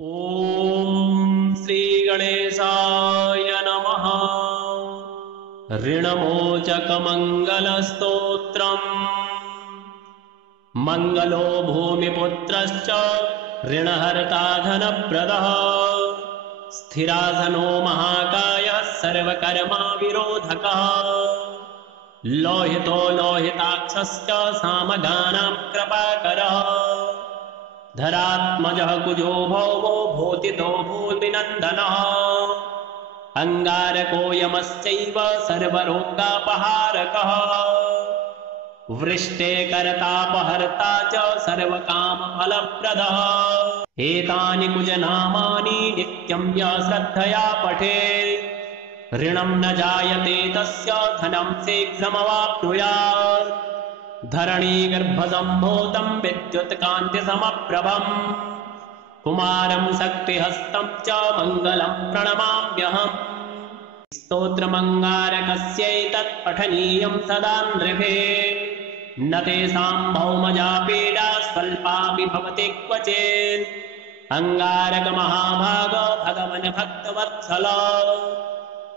ॐ श्रीगणेशाय नमः। ऋणमोचकमङ्गलस्तोत्रम्। मङ्गलो भूमिपुत्रश्च ऋणहर्ता धनप्रदः। स्थिरासनो महाकायः सर्वकर्मा विरोधकः। लोहितो लोहिताक्षश्च सामगानां कृपाकरः। धरात्मजः कुजो भौमो भूतितो भूमिनन्दनः। अङ्गारको यमश्चैव सर्वरोगापहारकः। वृष्टे कर्तापहर्ता च सर्वकामफलप्रदः। एतानि कुजनामानि नित्यं यः श्रद्धया पठेत् ऋणं न जायते तस्य धनं शीघ्रमवाप्नुयात्। धरणीगर्भसम्भूतं विद्युत्कान्तिसमप्रभम् कुमारं शक्तिहस्तं च मङ्गलं प्रणमाम्यहम्। स्तोत्रमङ्गारकस्यैतत् पठनीयं सदा नृभिः। न तेषां भौमजा पीडा स्वल्पापि भवति क्वचित्। अङ्गारकमहाभाग भगवन् भक्तवत्सल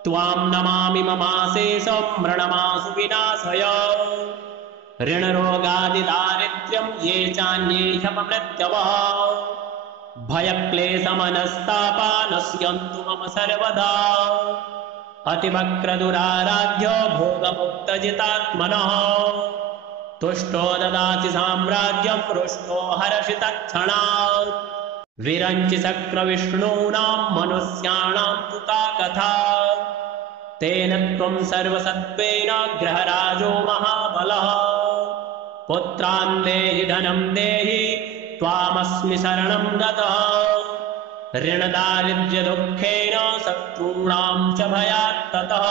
त्वां नमामि ममाशेषं मृणमासु विनाशय। ऋणरोगादिदारिद्र्यं ये चान्ये ह्यपमृत्यवः। भयक्लेशमनस्तापा नश्यन्तु मम सर्वदा। अतिवक्रदुराराध्य भोगमुक्तजितात्मनः। तुष्टो ददासि साम्राज्यं रुष्टो हरषि तत्क्षणात्। विरञ्चि शक्रविष्णूनां मनुष्याणां तु का कथा। तेन त्वं सर्वसत्त्वेन ग्रहराजो महाबलः। पुत्रान् देहि धनं देहि त्वामस्मि शरणं गतः। ऋणदारिद्र्यदुःखेन शत्रूणां च भयात् ततः।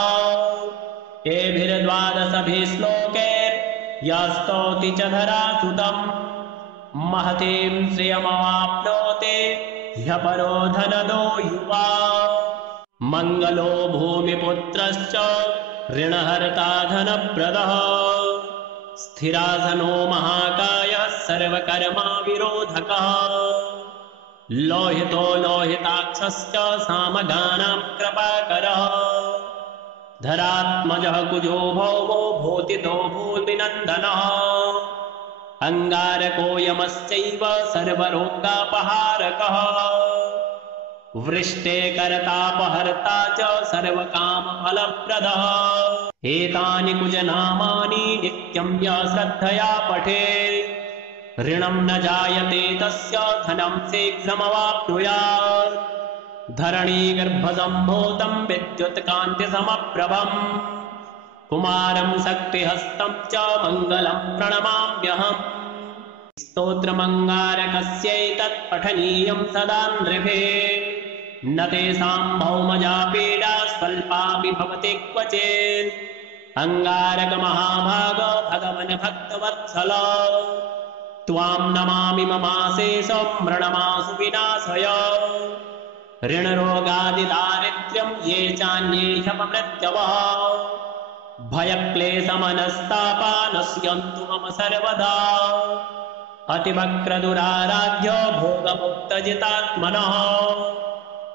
एभिर्द्वादशभिः श्लोकैर्यस्तौति च धरासुतं। महतीं श्रियमवाप्नोति ह्यपरो धनदो युवा। मङ्गलो भूमिपुत्रश्च ऋणहर्ता धनप्रदः। स्थिरासनो महाकायः सर्वकर्मा विरोधकः। लोहितो लोहिताक्षश्च सामगानां कृपाकरः। धरात्मजः कुजो भौमो भूतितो भूमिनन्दनः। अङ्गारको यमश्चैव सर्वरोगापहारकः। वृष्टे कर्तापहर्ता च सर्वकामफलप्रदः। एतानि कुजनामानि नित्यं यः श्रद्धया पठेत् ऋणं न जायते तस्य धनं शीघ्रमवाप्नुयात्। धरणीगर्भसम्भूतं विद्युत्कान्तिसमप्रभम् कुमारं शक्तिहस्तं च मङ्गलं प्रणमाम्यहम्। स्तोत्रमङ्गारकस्यैतत् पठनीयं सदा नृभिः। न तेषां भौमजा पीडा स्वल्पापि भवति क्वचित्। अङ्गारकमहाभाग भगवन् भक्तवत्सल त्वां नमामि ममाशेषं मृणमासु विनाशय। ऋणरोगादिदारिद्र्यं ये चान्ये ह्यपमृत्यवः। भयक्लेशमनस्तापा नश्यन्तु मम सर्वदा। अतिवक्रदुराराध्य भोगमुक्तजितात्मनः।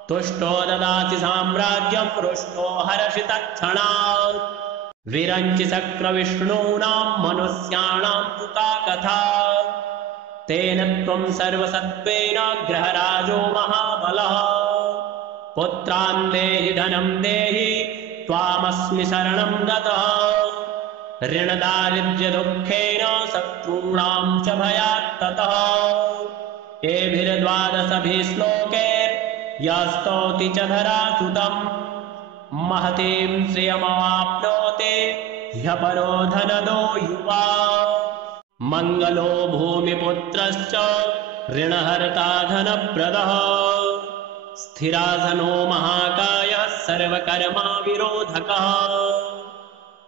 तुष्टो ददासि साम्राज्यं रुष्टो हरषि तत्क्षणात्। विरञ्चि शक्रविष्णूनां मनुष्याणां तु का कथा। तेन त्वं सर्वसत्त्वेन ग्रहराजो महाबलः। पुत्रान् देहि धनं देहि त्वामस्मि शरणं गतः। ऋणदारिद्र्यदुःखेन शत्रूणां च भयात् ततः। एभिर्द्वादशभिः श्लोकैर्यस्तौति च धरासुतं। महतीं श्रियमवाप्नोति ह्यपरो धनदो युवा। मङ्गलो भूमिपुत्रश्च ऋणहर्ता धनप्रदः। स्थिरासनो महाकायः सर्वकर्मा विरोधकः।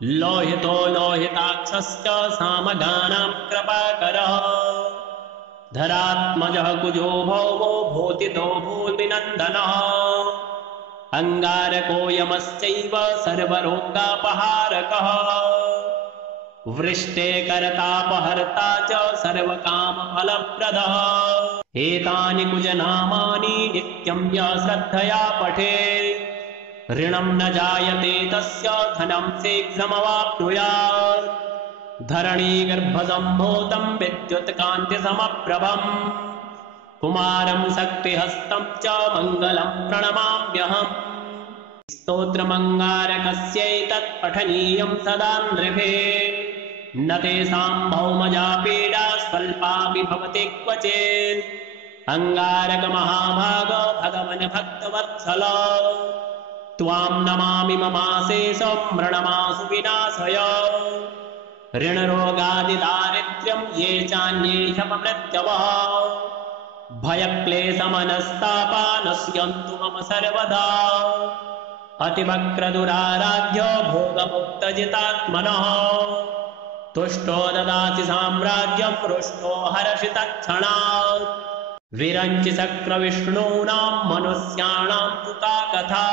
लोहितो लोहिताक्षश्च सामगानां कृपाकरः। धरात्मजः कुजो भौमो भूतितो भूमिनन्दनः। अङ्गारको यमश्चैव सर्वरोगापहारकः। वृष्टे कर्तापहर्ता च सर्वकामफलप्रदः। एतानि कुजनामानि नित्यं य श्रद्धया पठेत् ऋणं न जायते तस्य धनं शीघ्रमवाप्नुयात् धरणीगर्भसम्भूतं विद्युत्कान्तिसमप्रभम् कुमारं शक्तिहस्तं च मङ्गलं प्रणमाम्यहम् स्तोत्रमङ्गारकस्यैतत् पठनीयं सदा नृभिः न तेषां भौमजा पीडा स्वल्पापि भवति क्वचित् अङ्गारकमहाभाग भगवन् भक्तवत्सल त्वां नमामि ममाशेषं मृणमासु विनाशय ऋणरोगादिदारिद्र्यं ये चान्ये ह्यपमृत्यवः भयक्लेशमनस्तापा नश्यन्तु मम सर्वदा अतिवक्रदुराराध्य भोगमुक्तजितात्मनः तुष्टो ददासि साम्राज्यं रुष्टो हरषि तत्क्षणात् विरञ्चि शक्रविष्णूनां मनुष्याणां तु का कथा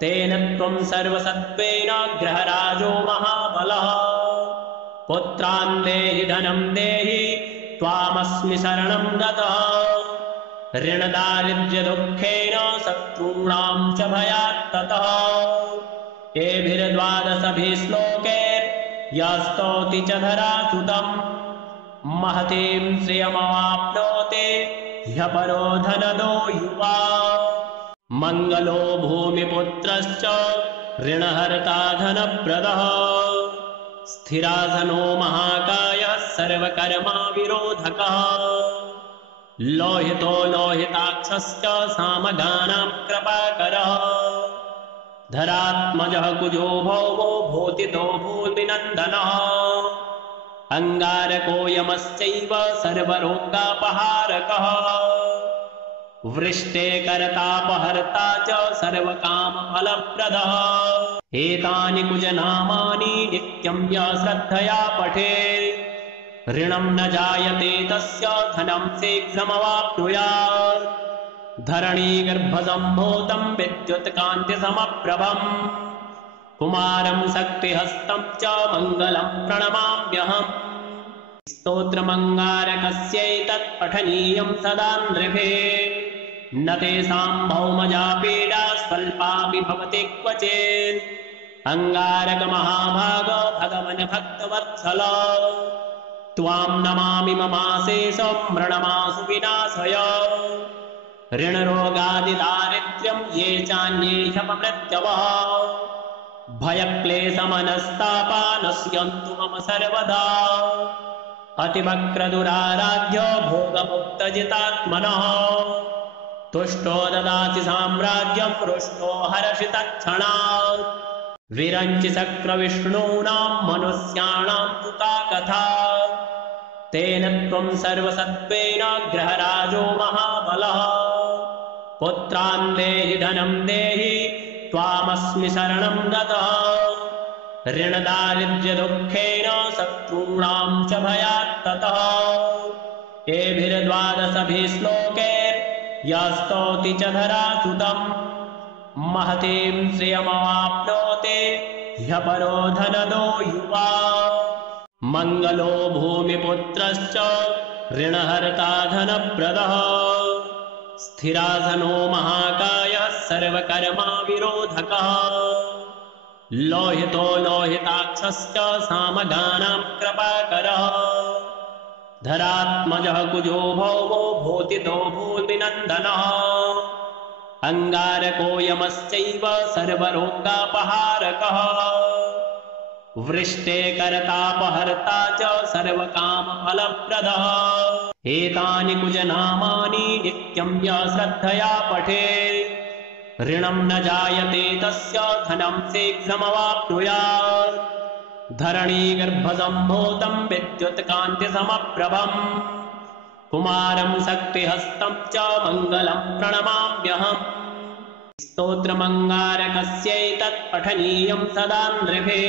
तेन त्वं सर्वसत्त्वेन ग्रहराजो महाबलः पुत्रान् देहि धनं देहि त्वामस्मि शरणं गतः ऋणदारिद्र्यदुःखेन शत्रूणां च भयात् ततः एभिर्द्वादशभिः श्लोकैर्यस्तौति च धरासुतम् महतीं श्रियमवाप्नोति ह्यपरो धनदो युवा मङ्गलो भूमिपुत्रश्च ऋणहर्ता धनप्रदः स्थिरासनो महाकायः सर्वकर्मा विरोधकः लोहितो लोहिताक्षश्च सामगानां कृपाकरः धरात्मजः कुजो भौमो भूतितो भूमिनन्दनः अङ्गारको यमश्चैव सर्वरोगापहारकः वृष्टे करतापहर्ता च सर्वकामफलप्रदः एतानि कुजनामानि नित्यं य श्रद्धया पठेत् ऋणं न जायते तस्य धनं शीघ्रमवाप्नुयात् धरणीगर्भसम्भूतं विद्युत्कान्तिसमप्रभम् कुमारं शक्तिहस्तं च मङ्गलं प्रणमाम्यहम् स्तोत्रमङ्गारकस्यैतत् पठनीयं सदा नृभिः न तेषां भौमजा पीडा स्वल्पापि भवति क्वचित् अङ्गारकमहाभाग भगवन् भक्तवत्सल त्वां नमामि ममाशेषं मृणमासु विनाशय ऋणरोगादिदारिद्र्यं ये चान्ये ह्यपमृत्यवः भयक्लेशमनस्तापा नश्यन्तु मम सर्वदा अतिवक्रदुराराध्य भोगमुक्तजितात्मनः तुष्टो ददासि साम्राज्यं रुष्टो हरषि तत्क्षणात् विरञ्चि शक्रविष्णूनां मनुष्याणां तु का कथा तेन त्वं सर्वसत्त्वेन ग्रहराजो महाबलः पुत्रान् देहि धनं देहि त्वामस्मि शरणं गतः ऋणदारिद्र्यदुःखेन शत्रूणां च भयात् ततः एभिर्द्वादशभिः श्लोकैर्यस्तौति च धरासुतम् महतीं श्रियमवाप्नोति ह्यपरो धनदो युवा मङ्गलो भूमिपुत्रश्च ऋणहर्ता धनप्रदः स्थिरासनो महाकायः सर्वकर्मा विरोधकः लोहितो लोहिताक्षश्च सामगानां कृपाकरः धरात्मजः कुजो भौमो भूतितो भूमिनन्दनः अङ्गारको यमश्चैव सर्वरोगापहारकः वृष्टे करतापहर्ता च सर्वकामफलप्रदः एतानि कुजनामानि नित्यं य श्रद्धया पठेत् ऋणं न जायते तस्य धनं शीघ्रमवाप्नुयात् धरणीगर्भसम्भूतं विद्युत्कान्तिसमप्रभम् कुमारं शक्तिहस्तं च मङ्गलं प्रणमाम्यहम् स्तोत्रमङ्गारकस्यैतत् पठनीयं सदा नृभिः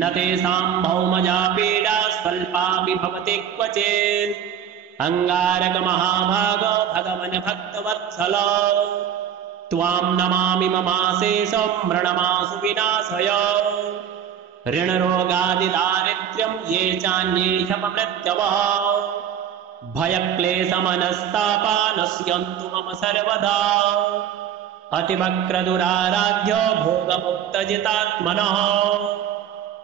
न तेषां भौमजा पीडा स्वल्पापि भवति क्वचित् अङ्गारकमहाभाग भगवन् भक्तवत्सल त्वां नमामि ममाशेषं मृणमासु विनाशय ऋणरोगादिदारिद्र्यं ये चान्ये ह्यपमृत्यवः भयक्लेशमनस्तापा नश्यन्तु मम सर्वदा अतिवक्रदुराराध्यो भोगमुक्तजितात्मनः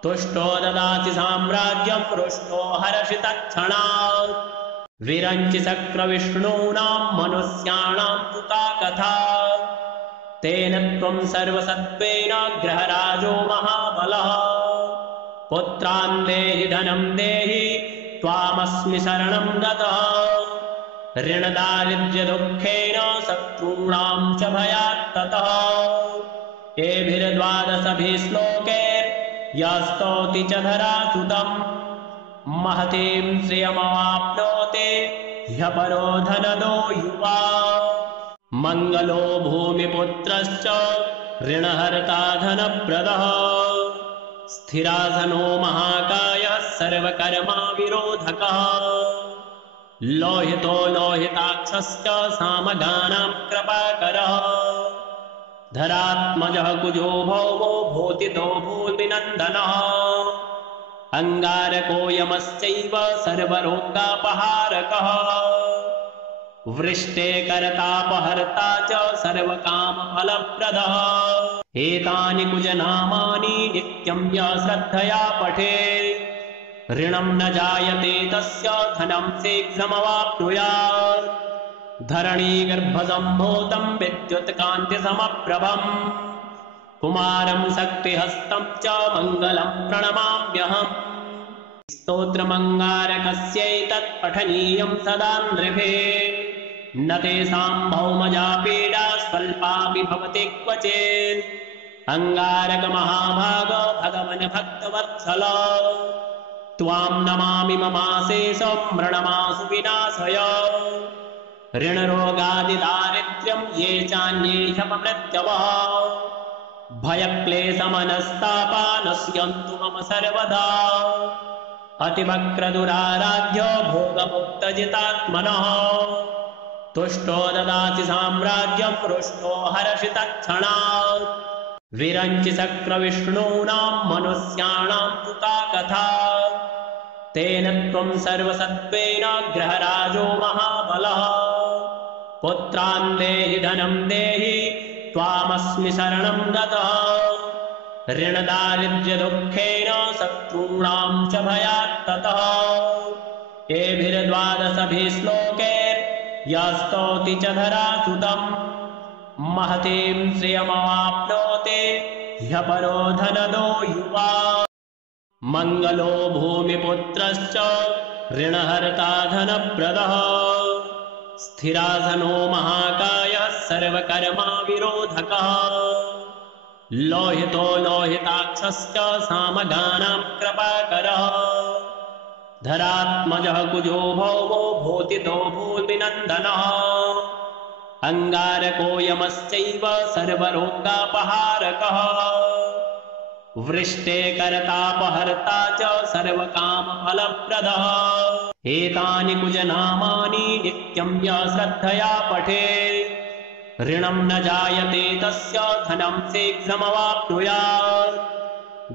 तुष्टो ददासि साम्राज्यं रुष्टो हर्षितक्षणात् विरञ्चि शक्रविष्णूनां मनुष्याणां तु का कथा तेन त्वं सर्वसत्त्वेन ग्रहराजो महाबलः पुत्रान् देहि धनं देहि त्वामस्मि शरणं गतः ऋणदारिद्र्यदुःखेन शत्रूणां च भयात् ततः एभिर्द्वादशभिः श्लोकैर्यस्तौति च धरासुतम् महतीं श्रियमवाप्नोति ह्यपरो धनदो युवा मङ्गलो भूमिपुत्रश्च ऋणहर्ता धनप्रदः स्थिरासनो महाकायः सर्वकर्माविरोधकः लोहितो लोहिताक्षश्च सामगानां कृपाकरः धरात्मजः कुजो भौमो भूतितो भूतिनन्दनः अंगारको यमश्चैव सर्वरोगापहारकः वृष्टे कर्तापहर्ता च सर्वकामफलप्रदः एतानि कुजनामानि नित्यं यः श्रद्धया पठेत् ऋणं न जायते तस्य धनं शीघ्रमवाप्नुयात् धरणीगर्भसम्भूतं विद्युत्कान्तिसमप्रभम् कुमारं शक्तिहस्तं च मङ्गलं प्रणमाम्यहम् स्तोत्रमङ्गारकस्यैतत् पठनीयं सदा नृभिः न तेषां भौमजा पीडा स्वल्पापि भवति क्वचित् अंगारकमहाभाग भगवन् भक्तवत्सल त्वां नमामि ममाशेषं मृणमासु विनाशय ऋणरोगादिदारिद्र्यं ये चान्ये ह्यपमृत्यवः भयक्लेशमनस्तापा नश्यन्तु मम सर्वदा अतिवक्रदुराराध्यो भोगमुक्तजितात्मनः तुष्टो ददासि साम्राज्यं रुष्टो हर्षितक्षणात् विरञ्चि शक्रविष्णूनां मनुष्याणां तु का कथा तेन त्वं सर्वसत्त्वेन ग्रहराजो महाबलः पुत्रान् देहि धनं देहि त्वामस्मि शरणं गतः ऋणदारिद्र्यदुःखेन शत्रूणां च भयात् ततः एभिर्द्वादशभिः श्लोकैर्यस्तौति च धरासुतम् महतीं श्रियमवाप्नोति ह्यपरो धनदो युवा मङ्गलो भूमिपुत्रश्च ऋणहर्ता धनप्रदः स्थिरासनो महाकायः सर्वकर्माविरोधकः लोहितो लोहिताक्षश्च सामगानां कृपाकरः धरात्मजः कुजो भौमो भूतितो भूतिनन्दनः अंगारको यमश्चैव सर्वरोगापहारकः वृष्टे कर्तापहर्ता च सर्वकामफलप्रदः एतानि कुजनामानि नित्यं यः श्रद्धया पठेत् ऋणं न जायते तस्य धनं शीघ्रमवाप्नुयात्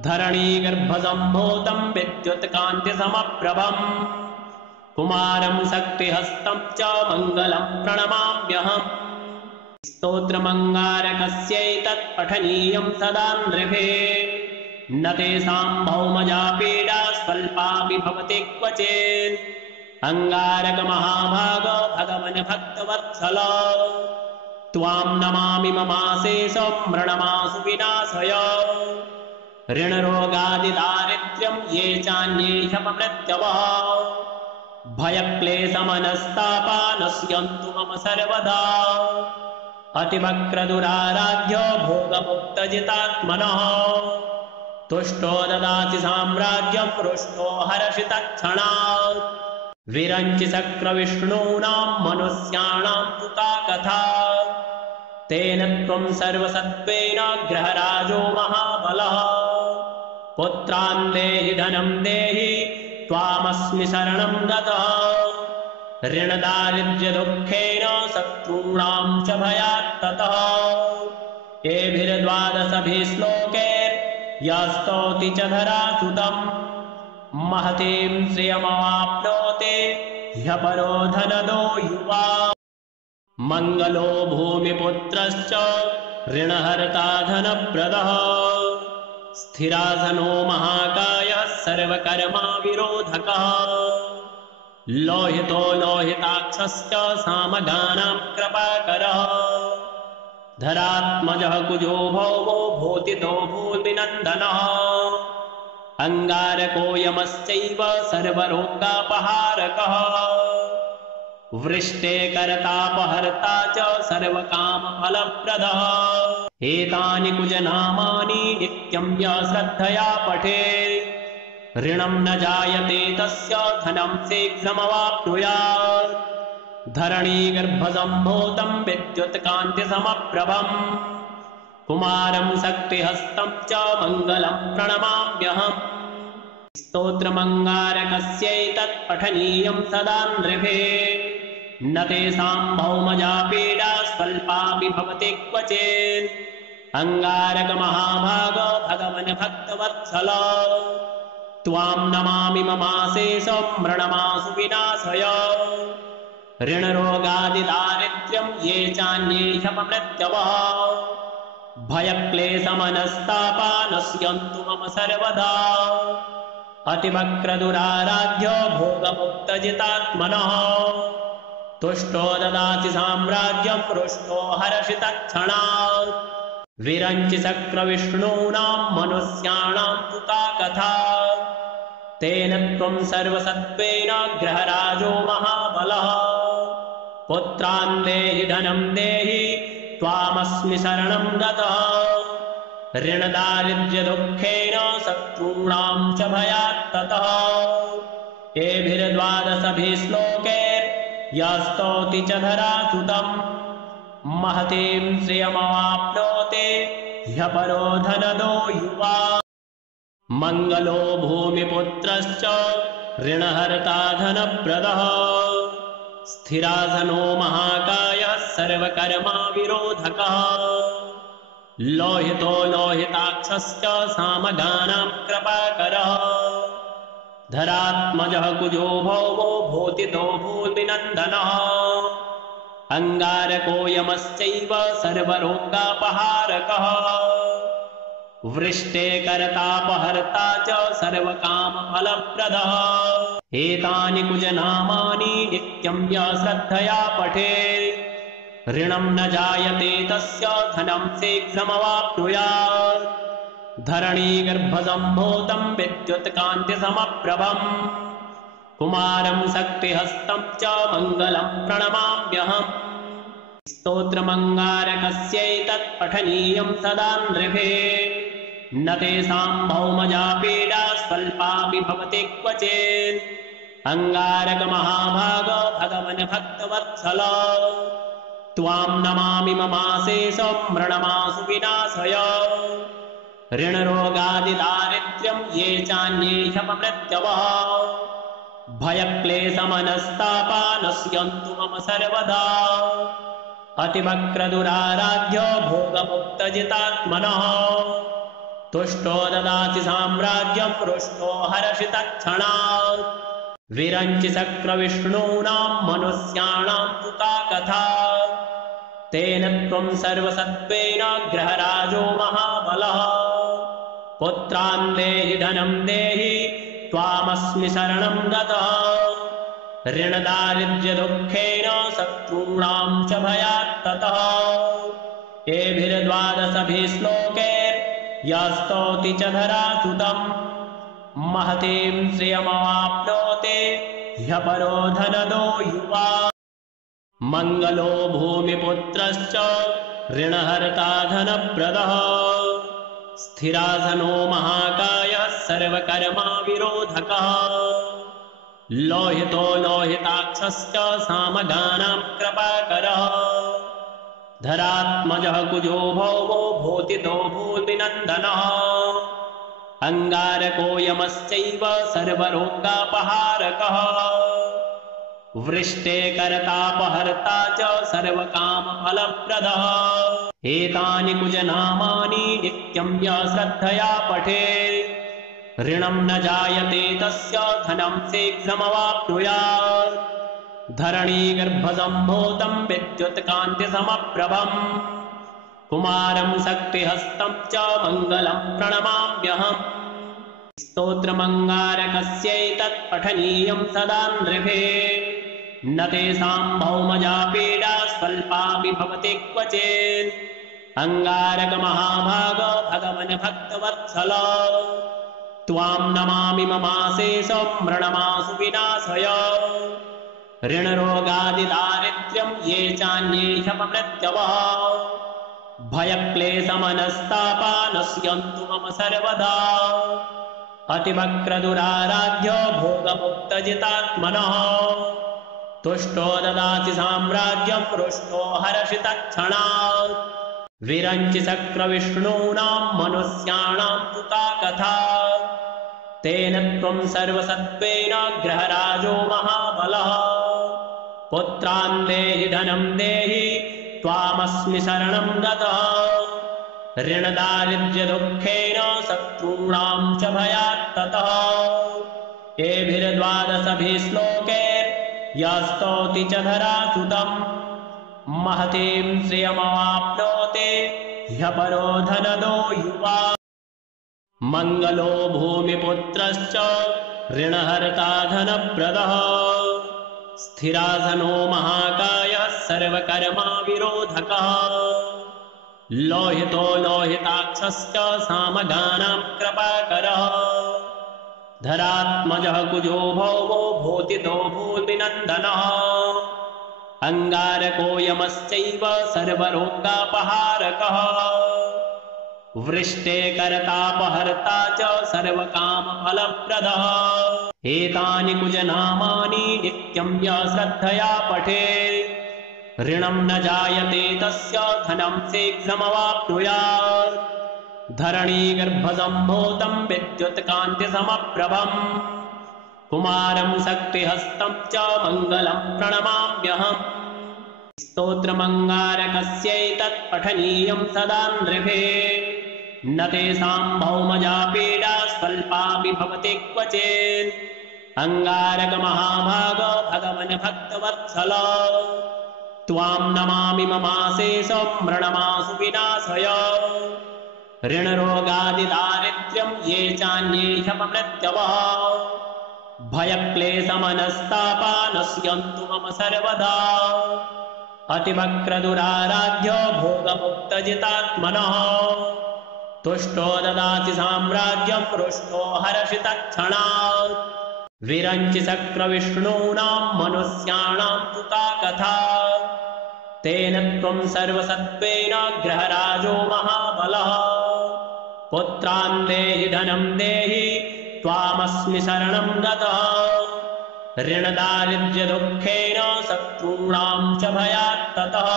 धरणीगर्भसम्भूतं विद्युत्कान्तिसमप्रभम् कुमारं शक्तिहस्तं च मङ्गलं प्रणमाम्यहम् स्तोत्रमङ्गारकस्यैतत् पठनीयं सदा नृभिः न तेषां भौमजा पीडा स्वल्पापि भवति क्वचित् अंगारकमहाभाग भगवन् भक्तवत्सल त्वां नमामि ममाशेषं मृणमासु विनाशय ऋणरोगादिदारिद्र्यं ये चान्ये ह्यपमृत्यवः भयक्लेशमनस्तापा नश्यन्तु मम सर्वदा अतिवक्रदुराराध्यो भोगमुक्तजितात्मनः तुष्टो ददासि साम्राज्यं रुष्टो हर्षितक्षणात् विरञ्चि शक्रविष्णूनां मनुष्याणां तु का कथा तेन त्वं सर्वसत्त्वेन ग्रहराजो महाबलः पुत्रान् देहि धनं देहि त्वामस्मि शरणं गतः ऋणदारिद्र्यदुःखेन शत्रूणां च भयात् ततः एभिर्द्वादशभिः श्लोकैर्यस्तौति च धरासुतम् महतीं श्रियमवाप्नोति ह्यपरो धनदो युवा मङ्गलो भूमिपुत्रश्च ऋणहर्ता धनप्रदः स्थिराधनो महाकायः सर्वकर्मा विरोधकः लोहितो लोहिताक्षश्च सामगानां कृपाकरः धरात्मजः कुजो भौमो भूतितो भूतिनन्दनः अंगारको यमश्चैव सर्वरोगापहारकः वृष्टे कर्तापहर्ता च सर्वकामफलप्रदः एतानि कुजनामानि नित्यं य श्रद्धया पठेत् ऋणं न जायते तस्य धनं शीघ्रमवाप्नुयात् धरणीगर्भसम्भूतं विद्युत्कान्तिसमप्रभम् कुमारं शक्तिहस्तं च मङ्गलं प्रणमाम्यहम् स्तोत्रमङ्गारकस्यैतत् पठनीयं सदा नृभिः न तेषां भौमजा पीडा स्वल्पापि भवति क्वचित् अंगारकमहाभाग भगवन् भक्तवत्सल त्वां नमामि ममाशेषं मृणमासु विनाशय ऋणरोगादिदारिद्र्यं ये चान्ये ह्यपमृत्यवः भयक्लेशमनस्तापा नश्यन्तु मम सर्वदा अतिवक्रदुराराध्य भोगमुक्तजितात्मनः तुष्टो ददाति साम्राज्यं रुष्टो हर्षितक्षणात् विरञ्चि शक्रविष्णूनां मनुष्याणां तु का कथा तेन त्वं सर्वसत्त्वेन ग्रहराजो महाबलः पुत्रान् देहि धनं देहि त्वामस्मि शरणं गतः ऋणदारिद्र्यदुःखेन शत्रूणां च भयात् ततः एभिर्द्वादशभिः श्लोकैर्यस्तौति च धरासुतं महतीं श्रियमवाप्नोति ह्यपरो धनदो युवा मङ्गलो भूमिपुत्रश्च ऋणहर्ता धनप्रदः स्थिराधनो महाकायः सर्वकर्मा विरोधकः लोहितो लोहिताक्षश्च सामगानां कृपाकरः धरात्मजः कुजो भौमो भूतितो भूतिनन्दनः अंगारको यमश्चैव सर्वरोगापहारकः वृष्टे कर्तापहर्ता च सर्वकामफलप्रदः एतानि कुजनामानि नित्यं य श्रद्धया पठेत् ऋणं न जायते तस्य धनं शीघ्रमवाप्नुयात् धरणीगर्भसम्भूतं विद्युत्कान्तिसमप्रभम् कुमारं शक्तिहस्तं च मङ्गलं प्रणमाम्यहम् स्तोत्रमङ्गारकस्यैतत् पठनीयं सदा नृभिः न तेषां भौमजा पीडा स्वल्पापि भवति क्वचित् अंगारकमहाभाग भगवन् भक्तवत्सल त्वां नमामि ममाशेषं मृणमासु विनाशय ऋणरोगादिदारिद्र्यं ये चान्ये ह्यपमृत्यवः भयक्लेशमनस्तापा नश्यन्तु मम सर्वदा अतिवक्रदुराराध्य भोगमुक्तजितात्मनः तुष्टो ददाति साम्राज्यं रुष्टो हर्षितक्षणात् विरञ्चि शक्रविष्णूनां मनुष्याणां तु का कथा तेन त्वं सर्वसत्त्वेन ग्रहराजो महाबलः पुत्रान् देहि धनं देहि त्वामस्मि शरणं गतः ऋणदारिद्र्यदुःखेन शत्रूणां च भयात् ततः एभिर्द्वादशभिः श्लोकैर्यस्तौति च धरासुतं महतीं श्रियमवाप्नोति ह्यपरो धनदो युवा मङ्गलो भूमिपुत्रश्च ऋणहर्ता धनप्रदः स्थिराधनो महाकायः सर्वकर्मा विरोधकः लोहितो लोहिताक्षश्च सामगानां कृपाकरः धरात्मजः कुजो भौमो भूतितो भूतिनन्दनः अंगारको यमश्चैव सर्वरोगापहारकः वृष्टे कर्तापहर्ता च सर्वकामफलप्रदः एतानि कुजनामानि नित्यं य श्रद्धया पठेत् ऋणं न जायते तस्य धनं शीघ्रमवाप्नुयात् धरणीगर्भसम्भूतं विद्युत्कान्तिसमप्रभम् कुमारं शक्तिहस्तं च मङ्गलं प्रणमाम्यहम् स्तोत्रमङ्गारकस्यैतत् पठनीयं सदा नृभिः न तेषां भौमजा पीडा स्वल्पापि भवति क्वचित् अङ्गारकमहाभाग भगवन् भक्तवत्सल त्वां नमामि ममाशेषं मृणमासु विनाशय ऋणरोगादिदारिद्र्यं ये चान्ये ह्यपमृत्यवः भयक्लेशमनस्तापा नश्यन्तु मम सर्वदा अतिवक्रदुराराध्य भोगमुक्तजितात्मनः तुष्टो ददासि साम्राज्यं रुष्टो हरषि तत्क्षणात् विरञ्चि शक्रविष्णूनां मनुष्याणां तु का कथा तेन त्वं सर्वसत्त्वेन ग्रहराजो महाबलः पुत्रान् देहि धनं देहि त्वामस्मि शरणं गतः ऋणदारिद्र्यदुःखेन शत्रूणां च भयात्ततः एभिर्द्वादशभिः श्लोकैर्यस्तौति च धरासुतम् महतीं श्रियमवाप्नोति ह्यपरो धनदो युवा मङ्गलो भूमिपुत्रश्च ऋणहर्ता धनप्रदः स्थिरासनो महाकायः सर्वकर्मा विरोधकः लोहितो लोहिताक्षश्च सामगानां कृपाकरः धरात्मजः कुजो भौमो भूतितो भूमिनन्दनः अङ्गारको यमश्चैव सर्वरोगापहारकः वृष्टे करतापहर्ता च सर्वकामफलप्रदः एतानि कुजनामानि नित्यं यः श्रद्धया पठेत् ऋणं न जायते तस्य धनं शीघ्रमवाप्नुयात् धरणीगर्भसम्भूतं विद्युत्कान्तिसमप्रभम् कुमारं शक्तिहस्तं च मङ्गलं प्रणमाम्यहम् स्तोत्रमङ्गारकस्यैतत् पठनीयं सदा नृभिः न तेषां भौमजा पीडा स्वल्पापि भवति क्वचित् अङ्गारकमहाभाग भगवन् भक्तवत्सल त्वां नमामि ममाशेषं मृणमासु विनाशय ऋणरोगादिदारिद्र्यं ये चान्ये ह्यपमृत्यवः भयक्लेशमनस्तापा नश्यन्तु मम सर्वदा अतिवक्रदुराराध्य भोगमुक्तजितात्मनः तुष्टो ददासि साम्राज्यं रुष्टो हरषि तत्क्षणात् विरञ्चि शक्रविष्णूनां मनुष्याणां तु का कथा तेन त्वं सर्वसत्त्वेन ग्रहराजो महाबलः पुत्रान् देहि धनं देहि त्वामस्मि शरणं गतः ऋणदारिद्र्यदुःखेन शत्रूणां च भयात्ततः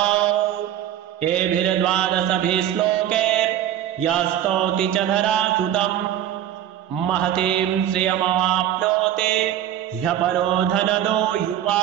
एभिर्द्वादशभिः श्लोकैर्यस्तौति च धरासुतम् महतीं श्रियमवाप्नोति ह्यपरो धनदो युवा।